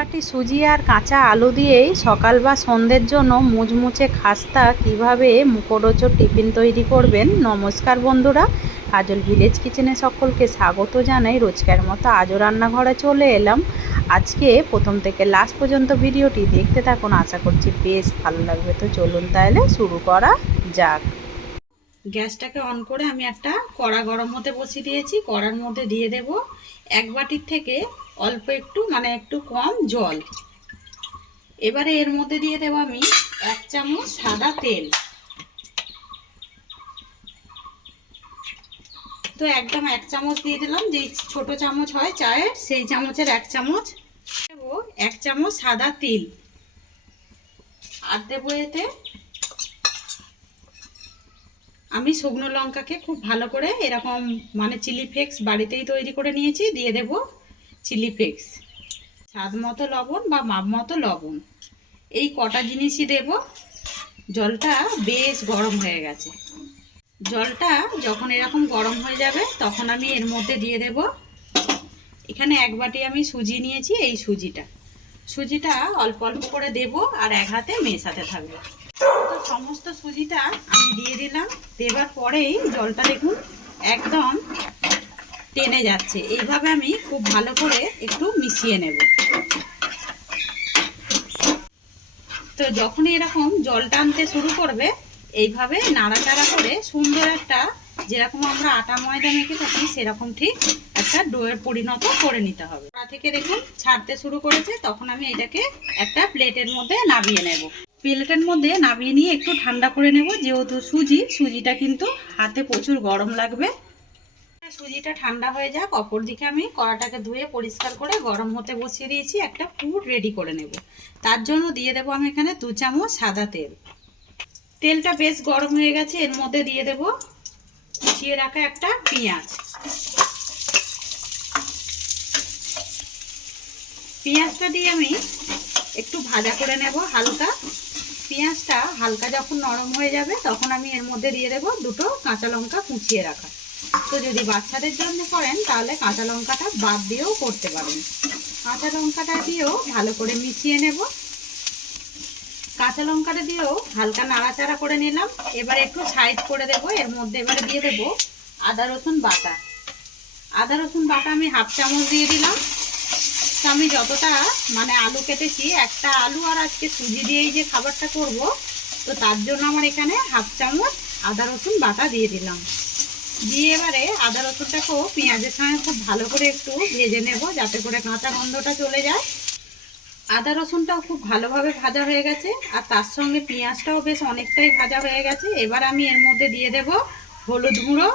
বাটি সুজি আর কাঁচা আলু দিয়েই সকাল বা সন্ধ্যের জন্য মুচমুচে খাস্তা কীভাবে মুখরোচক টিফিন তৈরি করবেন? নমস্কার বন্ধুরা, কাজল ভিলেজ কিচেনে সকলকে স্বাগত জানাই। রোজকার মতো আজও রান্নাঘরে চলে এলাম। আজকে প্রথম থেকে লাস্ট পর্যন্ত ভিডিওটি দেখতে থাকুন। আশা করছি বেশ ভালো লাগবে। তো চলুন তাহলে শুরু করা যাক। গ্যাসটাকে অন করে আমি একটা কড়া গরম হতে বসিয়ে দিয়েছি। কড়ার মধ্যে দিয়ে দেব এক বাটির থেকে অল্প একটু মানে একটু কম জল। এবারে এর মধ্যে দিয়ে দেব আমি এক চামচ সাদা তেল। তো একদম এক চামচ দিয়ে দিলাম, যেই ছোট চামচ হয় চায়ের, সেই চামচের এক চামচ দেব এক চামচ সাদা তিল। আর দেবো এতে আমি শুকনো লঙ্কাকে খুব ভালো করে এরকম মানে চিলি ফ্লেক্স বাড়িতেই তৈরি করে নিয়েছি, দিয়ে দেব চিলি ফ্লেক্স স্বাদ মতো লবণ বা মাপ মতো লবণ। এই কটা জিনিসই দেব। জলটা বেশ গরম হয়ে গেছে। জলটা যখন এরকম গরম হয়ে যাবে, তখন আমি এর মধ্যে দিয়ে দেব। এখানে এক বাটি আমি সুজি নিয়েছি, এই সুজিটা। সুজিটা অল্প অল্প করে দেব আর এক হাতে মেশাতে থাকবে। সমস্ত সুজিটা আমি দিয়ে দিলাম। দেবার পরেই জলটা দেখুন, একদম টেনে যাচ্ছে। এইভাবে আমি খুব ভালো করে একটু মিশিয়ে নেব। তো যখনই এরকম জল টানতে শুরু করবে, এইভাবে নাড়াচাড়া করে সুন্দর একটা, যেরকম আমরা আটা ময়দা মেখে থাকি, সেরকম ঠিক একটা ডোয়ের পরিণত করে নিতে হবে। তা থেকে দেখুন, ছাড়তে শুরু করেছে, তখন আমি এটাকে একটা প্লেটের মধ্যে নামিয়ে নেব। প্লেটের মধ্যে নামিয়ে নিয়ে একটু ঠান্ডা করে নেব, যেহেতু সুজি, সুজিটা কিন্তু হাতে প্রচুর গরম লাগবে। সুজিটা ঠান্ডা হয়ে যাক অপর দিকে আমি কড়াটাকে ধুয়ে পরিষ্কার করে গরম হতে বসিয়ে দিয়েছি, একটা পুর রেডি করে নেব। তার জন্য দিয়ে দেবো আমি এখানে দু চামচ সাদা তেল। তেলটা বেশ গরম হয়ে গেছে, এর মধ্যে দিয়ে দেব কুচিয়ে রাখা একটা পেঁয়াজ। পেঁয়াজটা দিয়ে আমি একটু ভাজা করে নেব হালকা। পেঁয়াজটা হালকা যখন নরম হয়ে যাবে, তখন আমি এর মধ্যে দিয়ে দেবো দুটো কাঁচা লঙ্কা কুচিয়ে রাখা। তো যদি বাচ্চাদের জন্য করেন, তাহলে কাঁচা লঙ্কাটা বাদ দিয়েও করতে পারেন। কাঁচা লঙ্কাটা দিয়েও ভালো করে মিশিয়ে নেব। কাঁচা লঙ্কাটা দিয়েও হালকা নাড়াচাড়া করে নিলাম। এবার একটু সাইড করে দেব। এর মধ্যে এবারে দিয়ে দেব আদা রসুন বাটা। আদা রসুন বাটা আমি হাফ চামচ দিয়ে দিলাম। তো আমি যতটা মানে আলু কেটেছি, একটা আলু আর আজকে সুজি দিয়েই যে খাবারটা করব, তো তার জন্য আমার এখানে হাফ চামচ আদা রসুন বাটা দিয়ে দিলাম। দিয়ে এবারে আদা রসুনটাকেও পেঁয়াজের সঙ্গে খুব ভালো করে একটু ভেজে নেব, যাতে করে কাঁচা গন্ধটা চলে যায়। আদা রসুনটাও খুব ভালোভাবে ভাজা হয়ে গেছে, আর তার সঙ্গে পেঁয়াজটাও বেশ অনেকটাই ভাজা হয়ে গেছে। এবার আমি এর মধ্যে দিয়ে দেব হলুদ গুঁড়ো,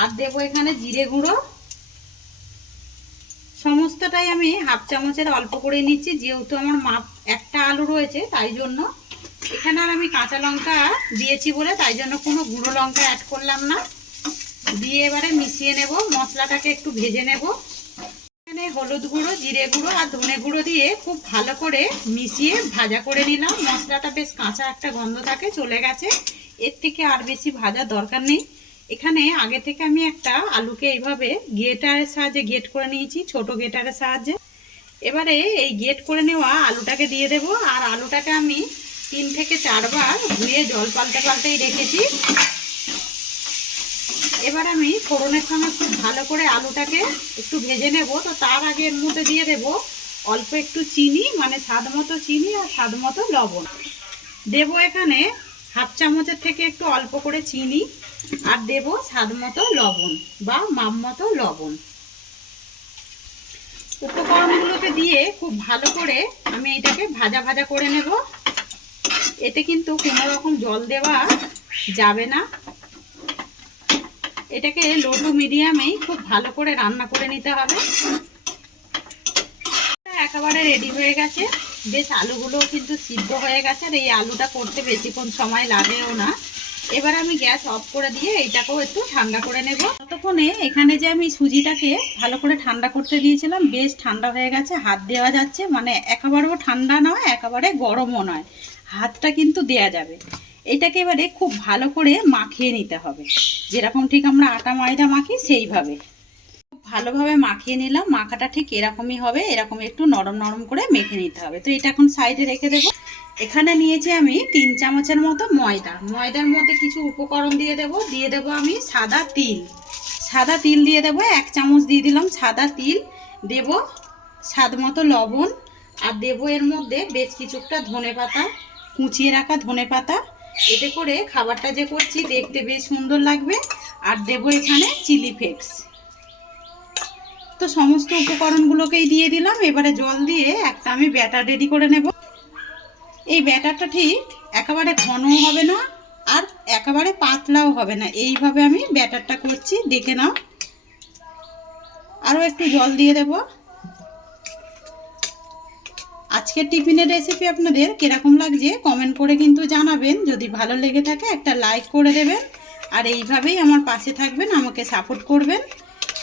আর দেবো এখানে জিরে গুঁড়ো সমস্তটাই আমি হাফ চামচের অল্প করে নিচ্ছি, যেহেতু আমার মাপ একটা আলু রয়েছে, তাই জন্য। এখানে আর আমি কাঁচা লঙ্কা দিয়েছি বলে, তাই জন্য কোনো গুঁড়ো লঙ্কা অ্যাড করলাম না। দিয়ে এবারে মিশিয়ে নেব, মশলাটাকে একটু ভেজে নেব। এখানে হলুদ গুঁড়ো, জিরে গুঁড়ো আর ধনে গুঁড়ো দিয়ে খুব ভালো করে মিশিয়ে ভাজা করে নিলাম। মশলাটা বেশ কাঁচা একটা গন্ধ থাকে, চলে গেছে। এর থেকে আর বেশি ভাজার দরকার নেই। এখানে আগে থেকে আমি একটা আলুকে এইভাবে গেটারের সাহায্যে গেট করে নিয়েছি, ছোট গেটারের সাহায্যে। এবারে এই গেট করে নেওয়া আলুটাকে দিয়ে দেব, আর আলুটাকে আমি তিন থেকে চারবার ধুয়ে জল পাল্টে পাল্টেই রেখেছি। এবার আমি ফোড়নের সঙ্গে খুব ভালো করে আলুটাকে একটু ভেজে নেব। তো তার আগে এর মধ্যে দিয়ে দেব অল্প একটু চিনি মানে স্বাদ মতো চিনি আর স্বাদ মতো লবণ। দেব এখানে হাফ চামচের থেকে একটু অল্প করে চিনি আর দেব স্বাদ মতো লবণ বা মাপ মতো লবণ। উপকরণগুলোকে দিয়ে খুব ভালো করে আমি এটাকে ভাজা ভাজা করে নেব। এতে কিন্তু কোনো রকম জল দেওয়া যাবে না। এটাকে লো টু মিডিয়ামেই খুব ভালো করে রান্না করে নিতে হবে। একেবারে রেডি হয়ে গেছে। বেশ আলুগুলোও কিন্তু সিদ্ধ হয়ে গেছে আর এই আলুটা করতে বেশিক্ষণ সময় লাগেও না। এবার আমি গ্যাস অফ করে দিয়ে এইটাকেও একটু ঠান্ডা করে নেব। ততক্ষণে এখানে যে আমি সুজিটাকে ভালো করে ঠান্ডা করতে দিয়েছিলাম, বেশ ঠান্ডা হয়ে গেছে, হাত দেওয়া যাচ্ছে মানে একেবারেও ঠান্ডা নয়, একেবারে গরমও নয়। হাতটা কিন্তু দেয়া যাবে। এটাকে এবারে খুব ভালো করে মাখিয়ে নিতে হবে। যেরকম ঠিক আমরা আটা, ময়দা মাখি সেইভাবে। ভালোভাবে মাখিয়ে নিলাম। মাখাটা ঠিক এরকমই হবে। এরকম একটু নরম নরম করে মেখে নিতে হবে। তো এটা এখন সাইডে রেখে দেবো। এখানে নিয়েছি আমি তিন চামচের মতো ময়দা। ময়দার মধ্যে কিছু উপকরণ দিয়ে দেব। দিয়ে দেব আমি সাদা তিল। সাদা তিল দিয়ে দেব। এক চামচ দিয়ে দিলাম সাদা তিল। দেব স্বাদ মতো লবণ। আর দেবো এর মধ্যে বেশ কিছুটা ধনে পাতা, কুচিয়ে রাখা ধনে পাতা। এতে করে খাবারটা যে করছি দেখতে বেশ সুন্দর লাগবে। আর দেবো এখানে চিলি ফ্লেক্স। তো সমস্ত উপকরণগুলোকেই দিয়ে দিলাম। এবারে জল দিয়ে একটা আমি ব্যাটার রেডি করে নেব। এই ব্যাটারটা ঠিক একেবারে ঘনও হবে না আর একেবারে পাতলাও হবে না। এইভাবে আমি ব্যাটারটা করছি, দেখে নাও। আরও একটু জল দিয়ে দেব। আজকের টিফিনের রেসিপি আপনাদের কীরকম লাগছে কমেন্ট করে কিন্তু জানাবেন। যদি ভালো লেগে থাকে একটা লাইক করে দেবেন। আর এইভাবেই আমার পাশে থাকবেন, আমাকে সাপোর্ট করবেন।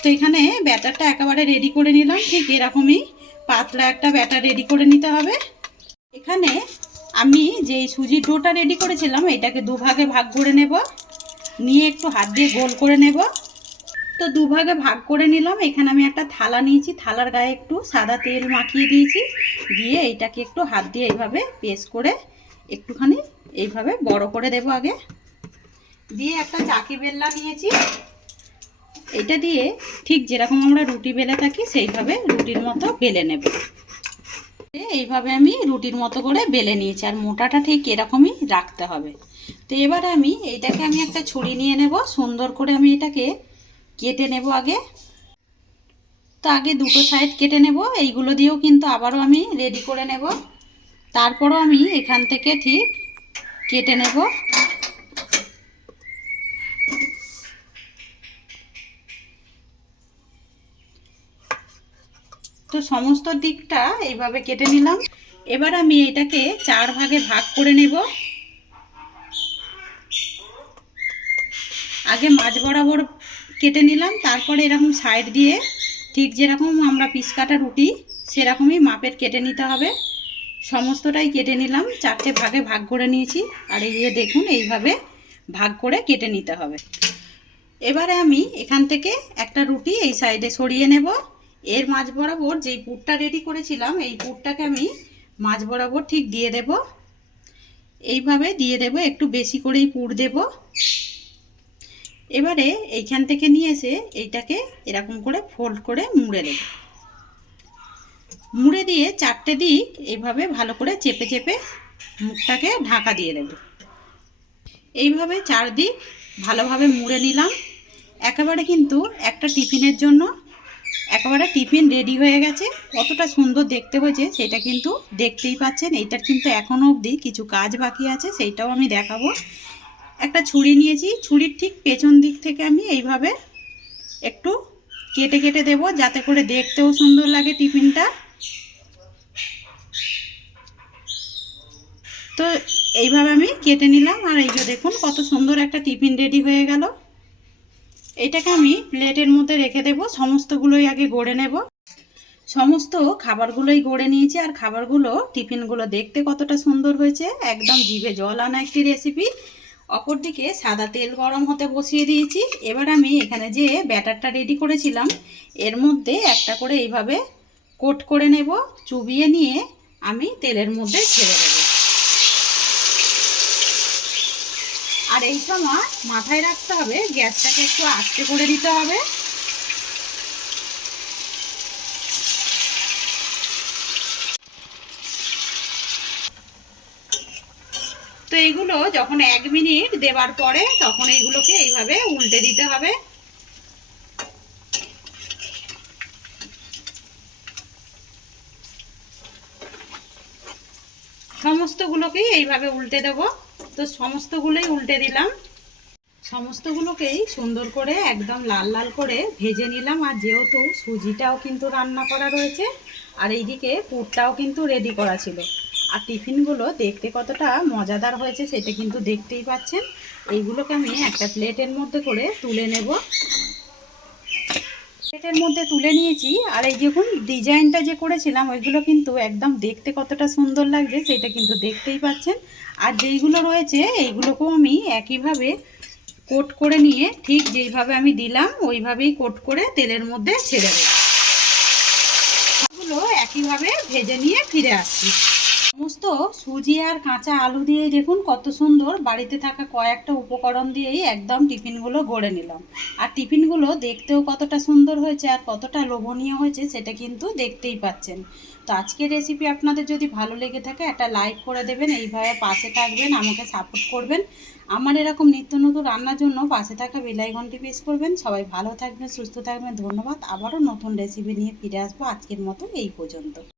তো এখানে ব্যাটারটা একেবারে রেডি করে নিলাম। ঠিক এরকমই পাতলা একটা ব্যাটার রেডি করে নিতে হবে। এখানে আমি যেই সুজির ডোটা রেডি করেছিলাম, এটাকে দুভাগে ভাগ করে নেব। নিয়ে একটু হাত দিয়ে গোল করে নেব। তো দুভাগে ভাগ করে নিলাম। এখানে আমি একটা থালা নিয়েছি। থালার গায়ে একটু সাদা তেল মাখিয়ে দিয়েছি। দিয়ে এইটাকে একটু হাত দিয়ে এইভাবে পেস্ট করে একটুখানি এইভাবে বড় করে দেব আগে। দিয়ে একটা চাকি বেল্লা নিয়েছি। এটা দিয়ে ঠিক যেরকম আমরা রুটি বেলে থাকি, সেইভাবে রুটির মতো বেলে নেব। এইভাবে আমি রুটির মতো করে বেলে নিয়েছি, আর মোটাটা ঠিক এরকমই রাখতে হবে। তো এবার আমি এইটাকে আমি একটা ছুরি নিয়ে নেব, সুন্দর করে আমি এটাকে কেটে নেব আগে। তো আগে দুটো সাইড কেটে নেব, এইগুলো দিয়েও কিন্তু আবারও আমি রেডি করে নেব। তারপরও আমি এখান থেকে ঠিক কেটে নেব। তো সমস্ত দিকটা এইভাবে কেটে নিলাম। এবার আমি এটাকে চার ভাগে ভাগ করে নেব। আগে মাছ বরাবর কেটে নিলাম, তারপরে এরকম সাইড দিয়ে ঠিক যেরকম আমরা পিস কাটা রুটি, সেরকমই মাপের কেটে নিতে হবে। সমস্তটাই কেটে নিলাম, চারটে ভাগে ভাগ করে নিয়েছি। আর এই যে দেখুন, এইভাবে ভাগ করে কেটে নিতে হবে। এবারে আমি এখান থেকে একটা রুটি এই সাইডে সরিয়ে নেব। এর মাছ বরাবর যেই পুরটা রেডি করেছিলাম, এই পুরটাকে আমি মাছ বরাবর ঠিক দিয়ে দেব। এইভাবে দিয়ে দেব, একটু বেশি করেই পুর দেব। এবারে এইখান থেকে নিয়ে এসে এইটাকে এরকম করে ফোল্ড করে মুড়ে দেব মুড়ে দিয়ে চারটে দিক এইভাবে ভালো করে চেপে চেপে মুখটাকে ঢাকা দিয়ে দেব। এইভাবে চারদিক ভালোভাবে মুড়ে নিলাম। একেবারে কিন্তু একটা টিফিনের জন্য একেবারে টিফিন রেডি হয়ে গেছে। কতটা সুন্দর দেখতে হয়েছে, সেটা কিন্তু দেখতেই পাচ্ছেন। এইটার কিন্তু এখনও অবধি কিছু কাজ বাকি আছে, সেইটাও আমি দেখাবো। একটা ছুরি নিয়েছি, ছুরির ঠিক পেছন দিক থেকে আমি এইভাবে একটু কেটে কেটে দেব, যাতে করে দেখতেও সুন্দর লাগে টিফিনটা। তো এইভাবে আমি কেটে নিলাম, আর এই যে দেখুন কত সুন্দর একটা টিফিন রেডি হয়ে গেল। এটাকে আমি প্লেটের মধ্যে রেখে দেব। সমস্তগুলোই আগে গড়ে নেব। সমস্ত খাবারগুলোই গড়ে নিয়েছি আর খাবারগুলো, টিফিনগুলো দেখতে কতটা সুন্দর হয়েছে। একদম জিভে জল আনা একটি রেসিপি অপরদিকে সাদা তেল গরম হতে বসিয়ে দিয়েছি। এবার আমি এখানে যে ব্যাটারটা রেডি করেছিলাম, এর মধ্যে একটা করে এইভাবে কোট করে নেব। চুবিয়ে নিয়ে আমি তেলের মধ্যে ছেড়ে দেবো। আর এই সময় মাথায় রাখতে হবে, গ্যাসটাকে একটু আস্তে করে দিতে হবে। তো এইগুলো যখন এক মিনিট দেবার পরে তখন এইগুলোকে এইভাবে উল্টে দিতে হবে। সমস্তগুলোকেই এইভাবে উল্টে দেবো। তো সমস্তগুলোই উল্টে দিলাম। সমস্তগুলোকেই সুন্দর করে একদম লাল লাল করে ভেজে নিলাম। আর যেহেতু সুজিটাও কিন্তু রান্না করা রয়েছে, আর এইদিকে পুরটাও কিন্তু রেডি করা ছিল। আর টিফিনগুলো দেখতে কতটা মজাদার হয়েছে সেটা কিন্তু দেখতেই পাচ্ছেন। এইগুলোকে আমি একটা প্লেটের মধ্যে করে তুলে নেব। প্লেটের মধ্যে তুলে নিয়েছি। আর এই যখন ডিজাইনটা যে করেছিলাম, ওইগুলো কিন্তু একদম দেখতে কতটা সুন্দর লাগছে, সেটা কিন্তু দেখতেই পাচ্ছেন। আর যেইগুলো রয়েছে, এইগুলোকেও আমি একইভাবে কোট করে নিয়ে, ঠিক যেইভাবে আমি দিলাম, ওইভাবেই কোট করে তেলের মধ্যে ছেড়ে দেবো। সবগুলো একইভাবে ভেজে নিয়ে ফিরে আসছি। সমস্ত সুজি আর কাঁচা আলু দিয়ে দেখুন কত সুন্দর। বাড়িতে থাকা কয়েকটা উপকরণ দিয়েই একদম টিফিনগুলো গড়ে নিলাম। আর টিফিনগুলো দেখতেও কতটা সুন্দর হয়েছে আর কতটা লোভনীয় হয়েছে সেটা কিন্তু দেখতেই পাচ্ছেন। তো আজকের রেসিপি আপনাদের যদি ভালো লেগে থাকে একটা লাইক করে দেবেন, এইভাবে পাশে থাকবেন, আমাকে সাপোর্ট করবেন। আমার এরকম নিত্য নতুন রান্নার জন্য পাশে থাকা বেলাই ঘন্টি প্রেস করবেন। সবাই ভালো থাকবেন, সুস্থ থাকবেন। ধন্যবাদ। আবারও নতুন রেসিপি নিয়ে ফিরে আসব আজকের মতো এই পর্যন্ত।